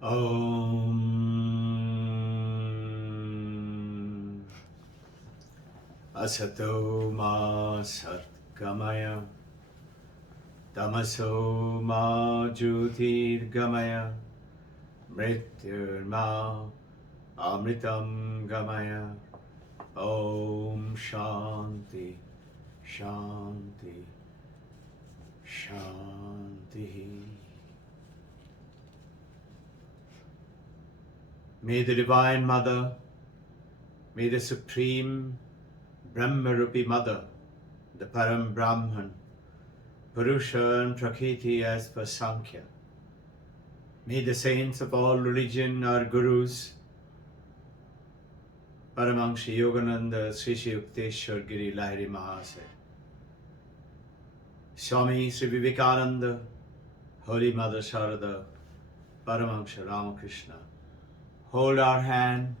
Om Asato Ma Satgamaya Tamaso Ma Jyotirgamaya Mrityurma Amritam Gamaya. Om Shanti Shanti Shanti. May the Divine Mother, may the Supreme Brahma-Rupi Mother, the Param Brahman, Purusha and Prakriti as per Sankhya, may the saints of all religion, our gurus, Paramahansa Yogananda, Sri Sri Yukteswar Giri Lahiri Mahasaya, Swami Sri Vivekananda, Holy Mother Sharada, Paramahansa Ramakrishna, hold our hand,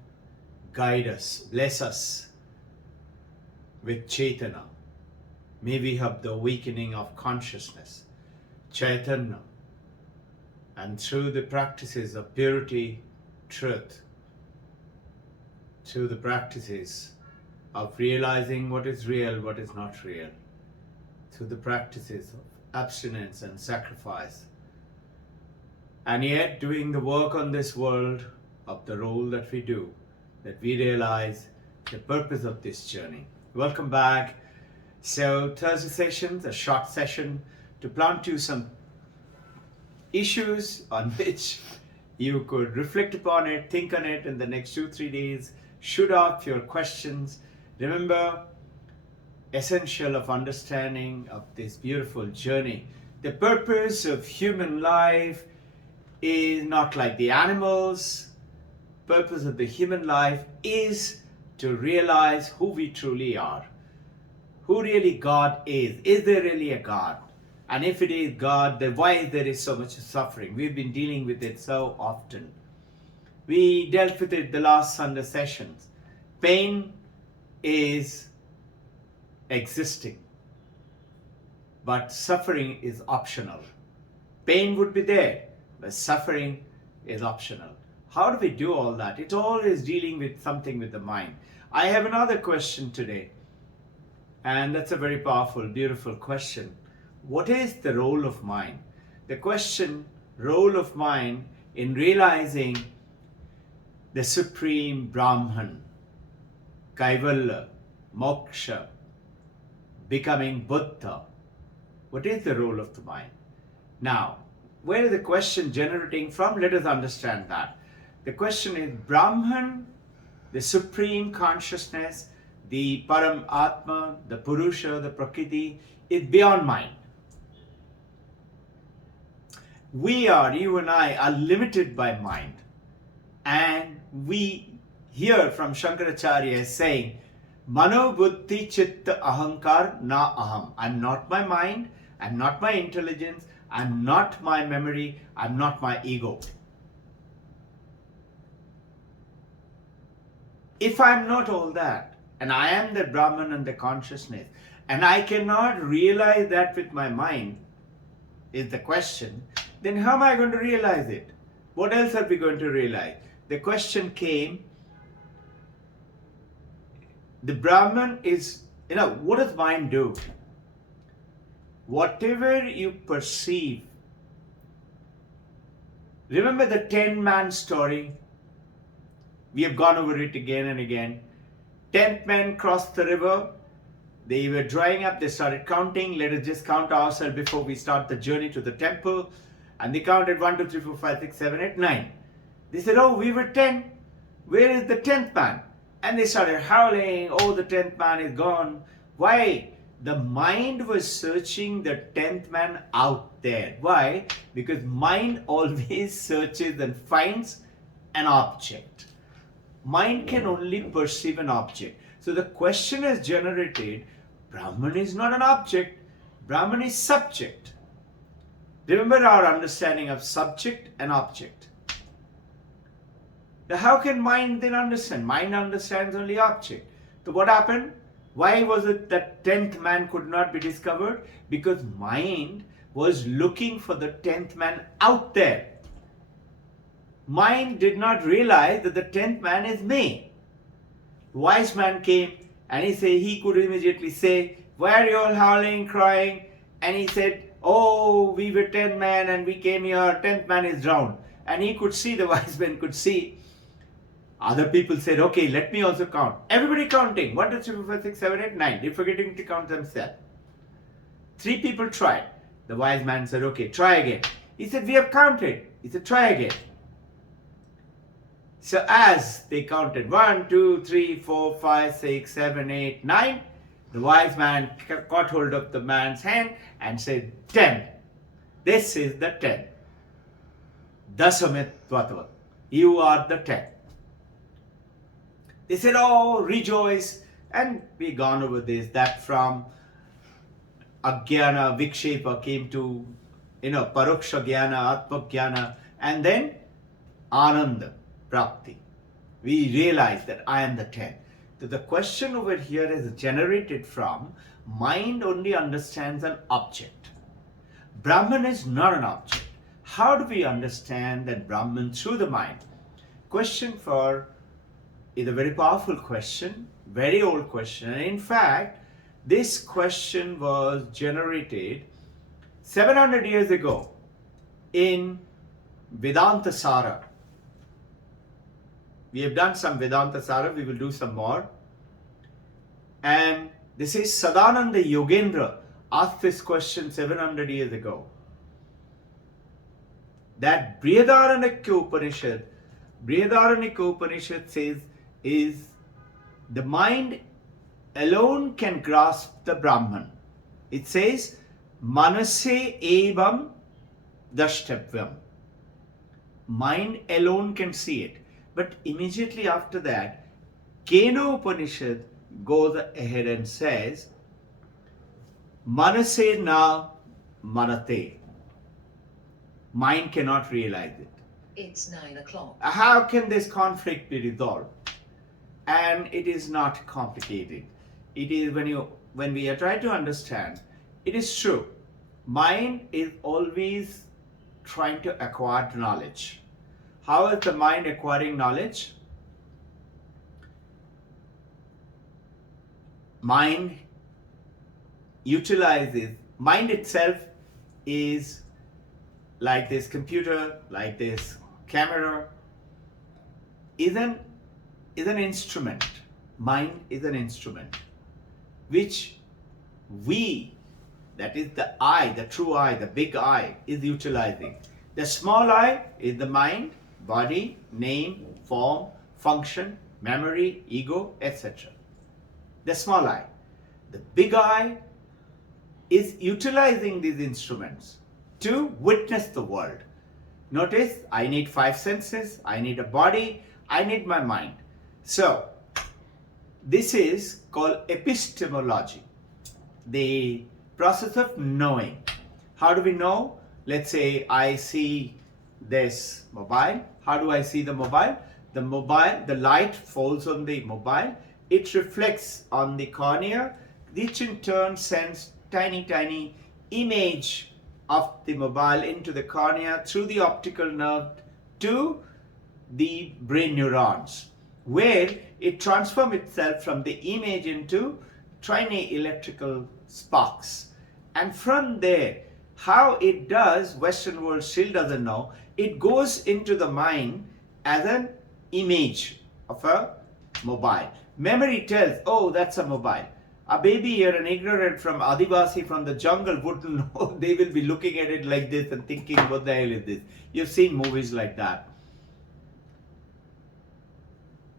guide us, bless us with Chaitanya. May we have the awakening of consciousness, Chaitanya, and through the practices of purity, truth, through the practices of realizing what is real, what is not real, through the practices of abstinence and sacrifice, and yet doing the work on this world of the role that we do, that we realize the purpose of this journey. Welcome back. So Thursday sessions, a short session to plant you some issues on which you could reflect upon it, think on it in the next 2-3 days, shoot off your questions. Remember, essential of understanding of this beautiful journey. The purpose of human life is not like the animals. Purpose of the human life is to realize who we truly are, who really God is. Is there really a God? And if it is God, then why there is so much suffering? We've been dealing with it so often. We dealt with it the last Sunday sessions. Pain is existing, but suffering is optional. Pain would be there, but suffering is optional. How do we do all that? It all is dealing with something with the mind. I have another question today, and that's a very powerful, beautiful question. What is the role of mind? The question, role of mind in realizing the Supreme Brahman, Kaivalya, Moksha, becoming Buddha. What is the role of the mind? Now, where is the question generating from? Let us understand that. The question is, Brahman, the Supreme Consciousness, the Param Atma, the Purusha, the Prakriti, is beyond mind. We are, you and I, are limited by mind. And we hear from Shankaracharya saying, Mano Buddhi Chitta Ahankar Na Aham. I'm not my mind, I'm not my intelligence, I'm not my memory, I'm not my ego. If I'm not all that, and I am the Brahman and the consciousness, and I cannot realize that with my mind, is the question, then how am I going to realize it? What else are we going to realize? The question came, the Brahman is, what does mind do? Whatever you perceive, remember the 10-man story? We have gone over it again and again. 10th man crossed the river. They were drying up. They started counting. Let us just count ourselves before we start the journey to the temple. And they counted 1, 2, 3, 4, 5, 6, 7, 8, 9. They said, oh, we were 10. Where is the 10th man? And they started howling. Oh, the 10th man is gone. Why? The mind was searching the 10th man out there. Why? Because mind always searches and finds an object. Mind can only perceive an object. So the question is generated, Brahman is not an object, Brahman is subject. Remember our understanding of subject and object. Now how can mind then understand? Mind understands only object. So what happened? Why was it that 10th man could not be discovered? Because mind was looking for the 10th man out there. mind did not realize that the 10th man is me. Wise man came and he could immediately say, why are you all howling, crying? And he said, oh, we were 10 men and we came here, 10th man is drowned. And he could see, the wise man could see. Other people said, okay, let me also count. Everybody counting. 1, 2, 3, 4, 5, 6, 7, 8, 9. They're forgetting to count themselves. 3 people tried. The wise man said, okay, try again. He said, we have counted. He said, try again. So as they counted 1, 2, 3, 4, 5, 6, 7, 8, 9, the wise man caught hold of the man's hand and said, 10. This is the 10. Dasamit Vatva. You are the 10. They said, oh, rejoice. And we gone over this, that from Agyana, Vikshepa came to, Paroksha Gyana, Atma Gyana, and then Ananda, Prapti. We realize that I am the 10. So the question over here is generated from mind only understands an object. Brahman is not an object. How do we understand that Brahman through the mind? Question is a very powerful question, very old question. And in fact, this question was generated 700 years ago in Vedanta Sara. We have done some Vedanta Sara, we will do some more. And this is Sadananda Yogendra asked this question 700 years ago. That Brihadaranyaka Upanishad says is the mind alone can grasp the Brahman. It says, Manase evam dashtavya. Mind alone can see it. But immediately after that, Kena Upanishad goes ahead and says, Manase na manate. Mind cannot realize it. It's 9 o'clock. How can this conflict be resolved? And it is not complicated. It is when we are trying to understand, it is true. Mind is always trying to acquire knowledge. How is the mind acquiring knowledge? Mind itself is like this computer, like this camera, is an instrument. Mind is an instrument which we, that is the I, the true I, the big I, is utilizing. The small I is the mind, body, name, form, function, memory, ego, etc. The small I. The big I is utilizing these instruments to witness the world. Notice, I need 5 senses, I need a body, I need my mind. So, this is called epistemology, the process of knowing. How do we know? Let's say I see this mobile. How do I see the mobile? The light falls on the mobile. It reflects on the cornea, which in turn sends tiny image of the mobile into the cornea through the optical nerve to the brain neurons, where it transforms itself from the image into tiny electrical sparks. And from there, how it does, Western world still doesn't know, it goes into the mind as an image of a mobile. Memory tells, oh, that's a mobile. A baby or an ignorant from Adivasi from the jungle wouldn't know. They will be looking at it like this and thinking, what the hell is this? You've seen movies like that.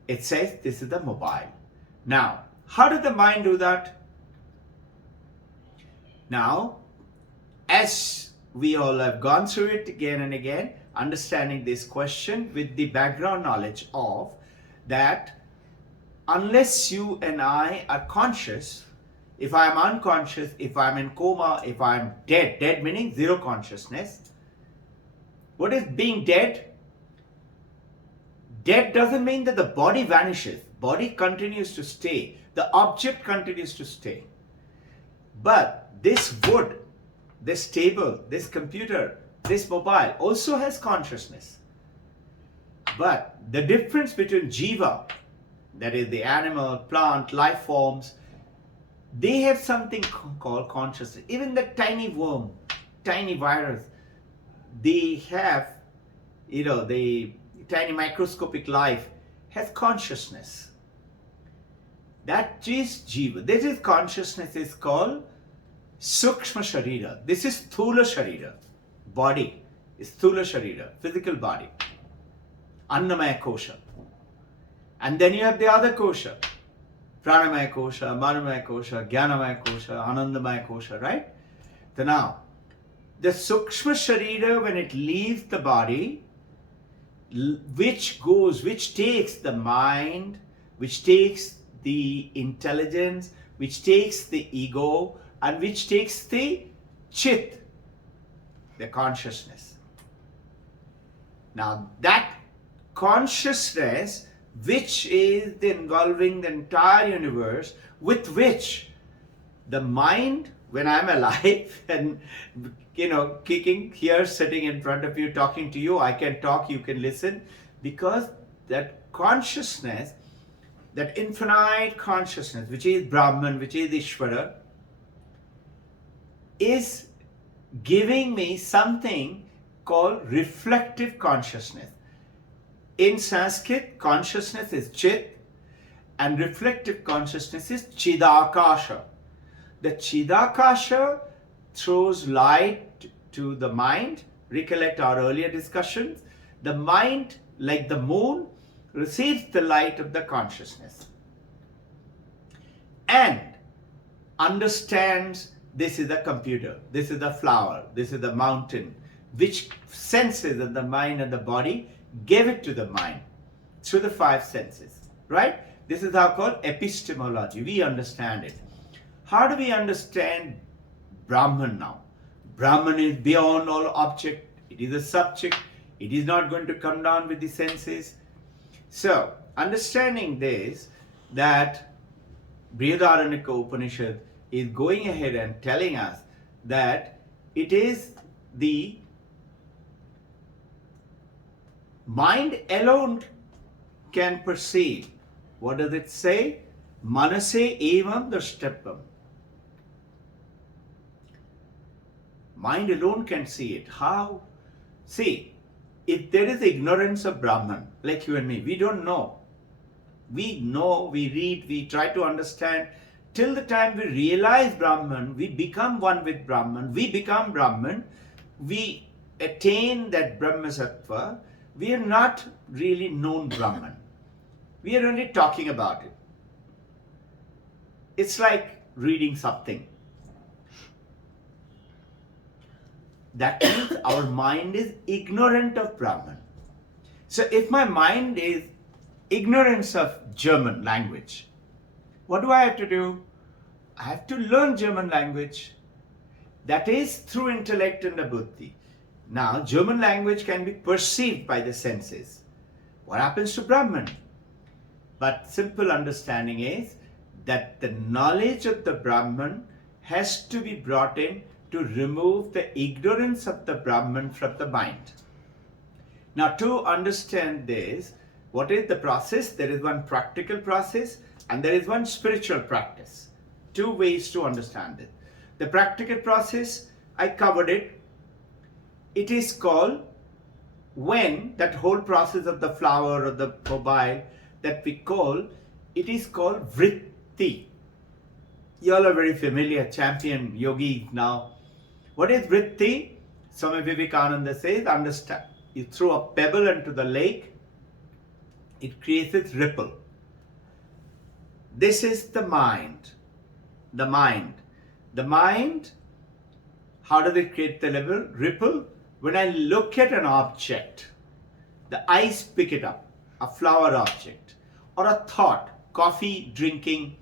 It says this is the mobile. Now, how did the mind do that? Now, as we all have gone through it again and again, understanding this question with the background knowledge of that unless you and I are conscious, if I am unconscious, if I am in coma, if I am dead meaning zero consciousness. What is being dead? Dead doesn't mean that the body vanishes. Body continues to stay. The object continues to stay. But this wood, this table, this computer, this mobile also has consciousness. But the difference between jiva, that is the animal, plant, life forms, they have something called consciousness. Even the tiny worm, tiny virus, they have, the tiny microscopic life has consciousness. That is jiva. This is consciousness is called sukshma sharira. This is sthula sharira. Body is sthula sharira, physical body. Annamaya kosha. And then you have the other kosha. Pranamaya kosha, Manomaya kosha, Gyanamaya kosha, Anandamaya kosha, right? So now, the sukshma sharira, when it leaves the body, which takes the mind, which takes the intelligence, which takes the ego, and which takes the chit, the consciousness. Now that consciousness, which is involving the entire universe, with which the mind, when I'm alive and kicking here, sitting in front of you, talking to you, I can talk, you can listen, because that consciousness, that infinite consciousness, which is Brahman, which is Ishvara, is giving me something called reflective consciousness. In Sanskrit, consciousness is chit and reflective consciousness is chidakasha. The chidakasha throws light to the mind. Recollect our earlier discussions. The mind, like the moon, receives the light of the consciousness and understands this is a computer, this is a flower, this is a mountain, which senses of the mind and the body gave it to the mind through the five senses, right? This is how called epistemology. We understand it. How do we understand Brahman now? Brahman is beyond all object. It is a subject. It is not going to come down with the senses. So, understanding this, that Brihadaranyaka Upanishad is going ahead and telling us that it is the mind alone can perceive. What does it say? Manase evam drashtapam. Mind alone can see it. How? See, if there is ignorance of Brahman, like you and me, we don't know. We know, we read, we try to understand. Till the time we realize Brahman, we become one with Brahman, we become Brahman, we attain that Brahmasattva, we are not really known Brahman. We are only talking about it. It's like reading something. That means our mind is ignorant of Brahman. So if my mind is ignorance of German language, what do I have to do? I have to learn German language. That is through intellect and the buddhi. Now, German language can be perceived by the senses. What happens to Brahman? But simple understanding is that the knowledge of the Brahman has to be brought in to remove the ignorance of the Brahman from the mind. Now, to understand this, what is the process? There is one practical process and there is one spiritual practice. Two ways to understand it. The practical process, I covered it. It is called, when that whole process of the flower or the mobile that we call, it is called vritti. You all are very familiar, champion yogis now. What is vritti? Swami Vivekananda says, understand. You throw a pebble into the lake, it creates its ripple. This is the mind. The mind. The mind, how does it create the ripple? When I look at an object, the eyes pick it up, a flower object, or a thought, coffee drinking,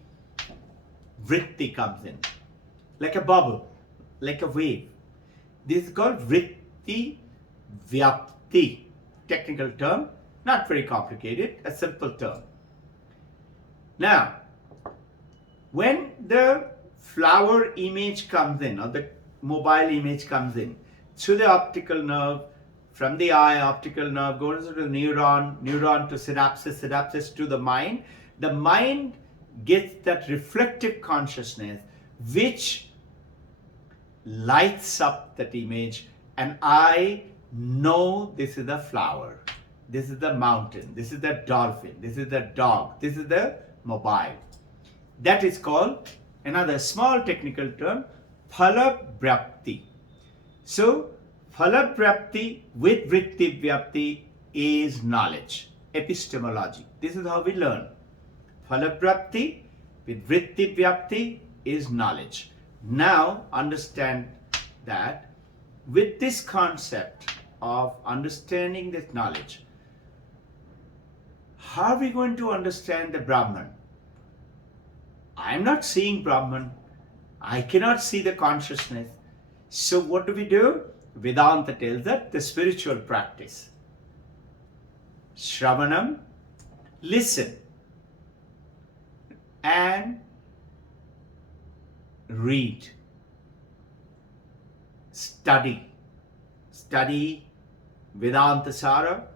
vritti comes in, like a bubble, like a wave. This is called vritti vyapti, technical term, not very complicated, a simple term. Now, when the flower image comes in, or the mobile image comes in, through the optical nerve, from the eye, optical nerve, goes to the neuron, neuron to synapses, synapses to the mind. The mind gets that reflective consciousness which lights up that image, and I know this is a flower, this is the mountain, this is the dolphin, this is the dog, this is the mobile. That is called, another small technical term, phala-vyapti. So, phala-vyapti with vritti-vyapti is knowledge, epistemology. This is how we learn. Phala-vyapti with vritti-vyapti is knowledge. Now, understand that with this concept of understanding this knowledge, how are we going to understand the Brahman? I am not seeing Brahman. I cannot see the consciousness. So what do? Vedanta tells that the spiritual practice. Shravanam, listen and read. Study Vedanta Sara,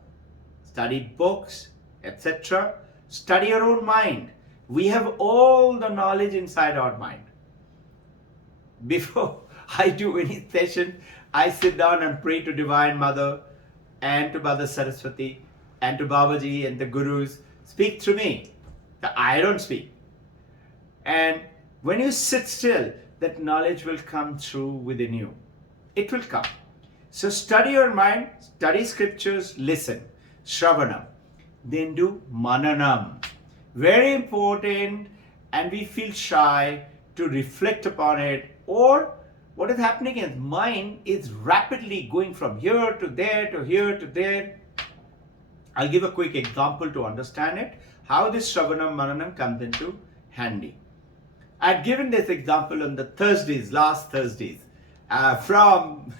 study books, etc. Study your own mind. We have all the knowledge inside our mind. Before I do any session, I sit down and pray to Divine Mother and to Mother Saraswati and to Babaji and the Gurus. Speak through me. I don't speak. And when you sit still, that knowledge will come through within you. It will come. So study your mind, study scriptures, listen. Shravanam. Then do mananam. Very important, and we feel shy to reflect upon it. Or what is happening is mind is rapidly going from here to there to here to there. I'll give a quick example to understand it, how this Shravanam Mananam comes into handy. I'd given this example on the last Thursdays, from,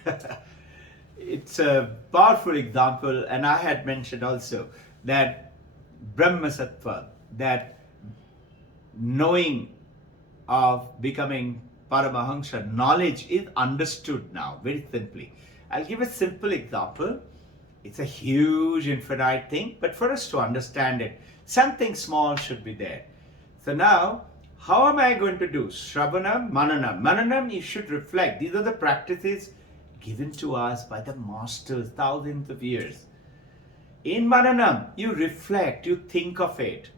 it's a powerful example, and I had mentioned also that Brahma Sattva, that knowing of becoming Paramahamsa, knowledge is understood now very simply. I'll give a simple example. It's a huge infinite thing, but for us to understand it, something small should be there. So now, how am I going to do? Shravanam, Mananam. Mananam, you should reflect. These are the practices given to us by the masters thousands of years. In Mananam, you reflect, you think of it,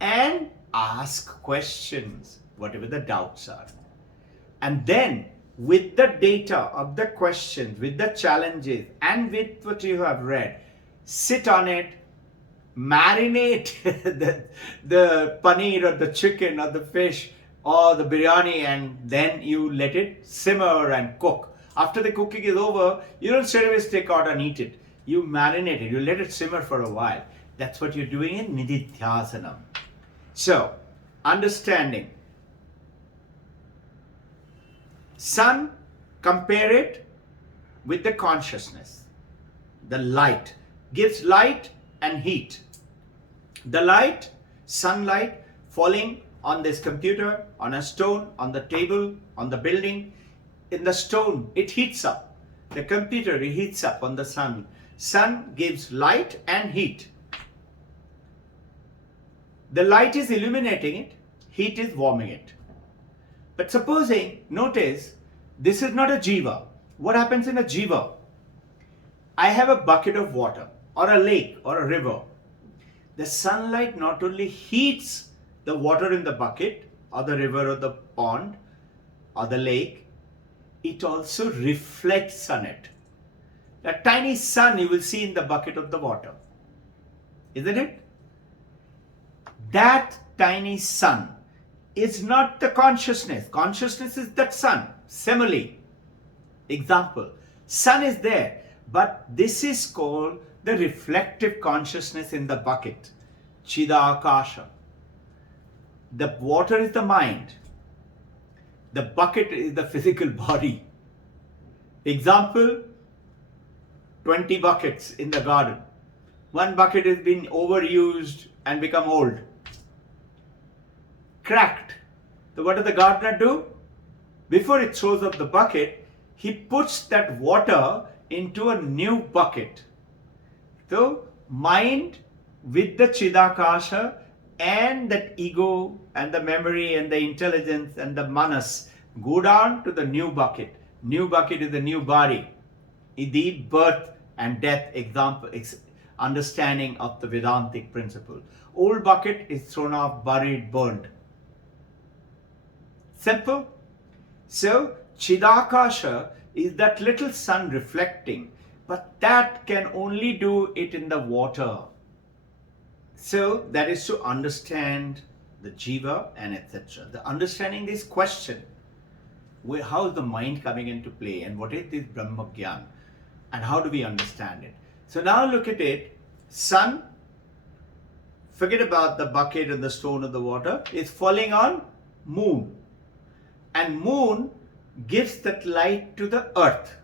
and ask questions, whatever the doubts are. And then, with the data of the questions, with the challenges, and with what you have read, sit on it, marinate the paneer or the chicken or the fish or the biryani, and then you let it simmer and cook. After the cooking is over, you don't straight away take out and eat it. You marinate it, you let it simmer for a while. That's what you're doing in Nididhyasanam. So, understanding. Sun, compare it with the consciousness. The light gives light and heat. The light, sunlight falling on this computer, on a stone, on the table, on the building. In the stone, it heats up. The computer, it heats up on the sun. Sun gives light and heat. The light is illuminating it, heat is warming it. But supposing, notice, this is not a jiva. What happens in a jiva? I have a bucket of water, or a lake, or a river. The sunlight not only heats the water in the bucket, or the river, or the pond, or the lake, it also reflects on it. A tiny sun you will see in the bucket of the water. Isn't it? That tiny sun is not the consciousness. Consciousness is that sun. Simile. Example. Sun is there, but this is called the reflective consciousness in the bucket. Chidakasha. The water is the mind. The bucket is the physical body. Example, 20 buckets in the garden. One bucket has been overused and become old. Cracked. So what does the gardener do? Before it throws up the bucket, he puts that water into a new bucket. So mind with the Chidakasha and that ego and the memory and the intelligence and the manas go down to the new bucket. New bucket is the new body. The birth and death example, understanding of the Vedantic principle. Old bucket is thrown off, buried, burned. Simple. So Chidakasha is that little sun reflecting, but that can only do it in the water. So that is to understand the jiva and etc. The understanding this question, how is the mind coming into play and what is this Brahma Gyan and how do we understand it? So now look at it. Sun, forget about the bucket and the stone of the water, is falling on moon. And moon gives that light to the earth.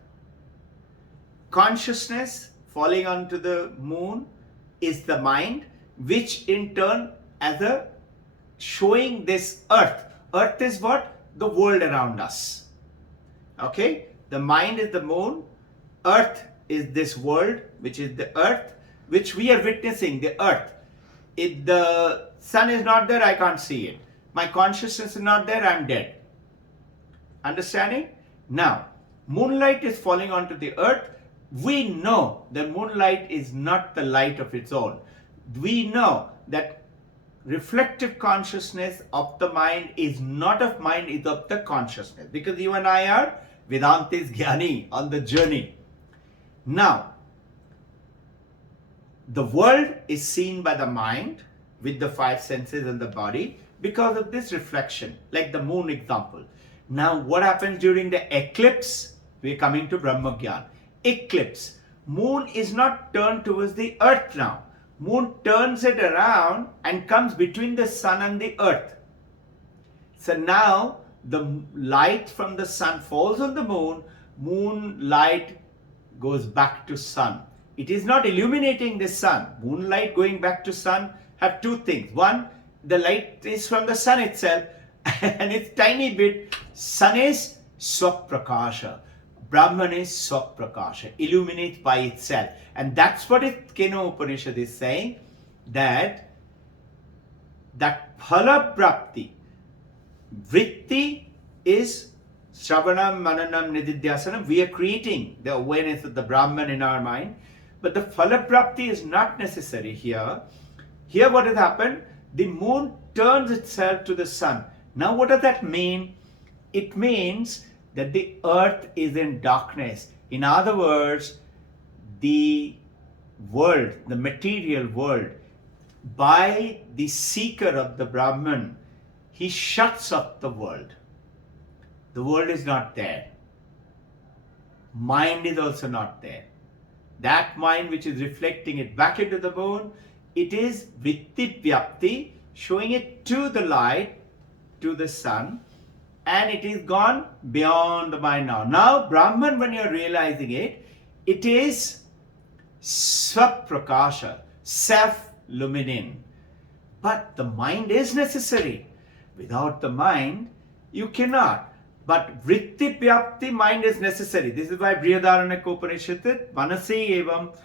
Consciousness falling onto the moon is the mind, which in turn as a showing this earth. Earth is what? The world around us. Okay? The mind is the moon. Earth is this world, which is the earth, which we are witnessing, the earth. If the sun is not there, I can't see it. My consciousness is not there, I'm dead. Understanding? Now, moonlight is falling onto the earth. We know that moonlight is not the light of its own. We know that reflective consciousness of the mind is not of mind, is of the consciousness. Because you and I are Vedantis Gyani on the journey. Now, the world is seen by the mind with the five senses and the body because of this reflection, like the moon example. Now, what happens during the eclipse? We are coming to Brahma Gyan. Eclipse. Moon is not turned towards the earth now. Moon turns it around and comes between the sun and the earth. So now the light from the sun falls on the moon. Moonlight goes back to sun. It is not illuminating the sun. Moonlight going back to sun have two things. One, the light is from the sun itself and it's tiny bit. Sun is Swaprakasha. Brahman is Swaprakasha, illuminates by itself. And that's what Keno Upanishad is saying, that phala prapti, vritti is Shravanam, Mananam, Nididhyasanam. We are creating the awareness of the Brahman in our mind. But the phala prapti is not necessary here. Here what has happened? The moon turns itself to the sun. Now what does that mean? It means that the earth is in darkness. In other words, the world, the material world, by the seeker of the Brahman, he shuts up the world. The world is not there. Mind is also not there. That mind which is reflecting it back into the moon, it is vritti vyapti, showing it to the light, to the sun, and it is gone beyond the mind now. Now, Brahman, when you are realizing it, it is Swaprakasha, self-luminine. But the mind is necessary. Without the mind, you cannot. But vritti vyapti, mind is necessary. This is why Brihadaranyaka Upanishad, manasi evam,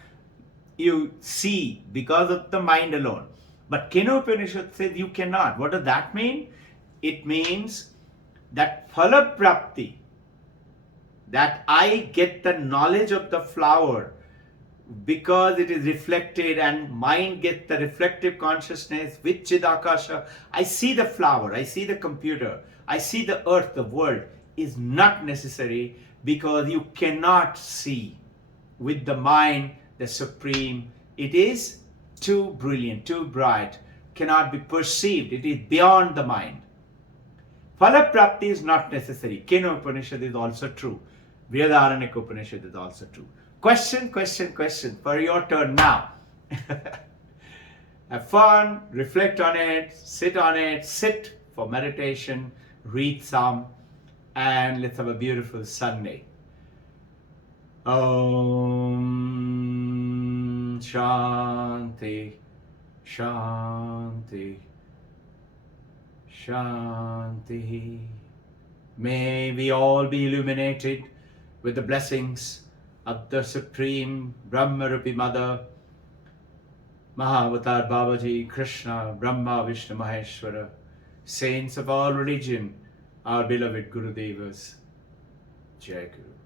you see because of the mind alone. But Kena Upanishad says you cannot. What does that mean? It means that phala prapti, that I get the knowledge of the flower because it is reflected, and mind gets the reflective consciousness with Chidakasha. I see the flower, I see the computer, I see the earth, the world is not necessary, because you cannot see with the mind the supreme. It is too brilliant, too bright, cannot be perceived. It is beyond the mind. Phala prapti is not necessary. Kena Upanishad is also true. Brihadaranyaka Upanishad is also true. Question for your turn now. Have fun, reflect on it, sit for meditation, read some, and let's have a beautiful Sunday. Om Shanti, Shanti, Shanti. May we all be illuminated with the blessings of the Supreme Brahma Rupi Mother, Mahavatar Babaji, Krishna, Brahma, Vishnu, Maheshwara, saints of all religion, our beloved Guru Devas. Jai Guru.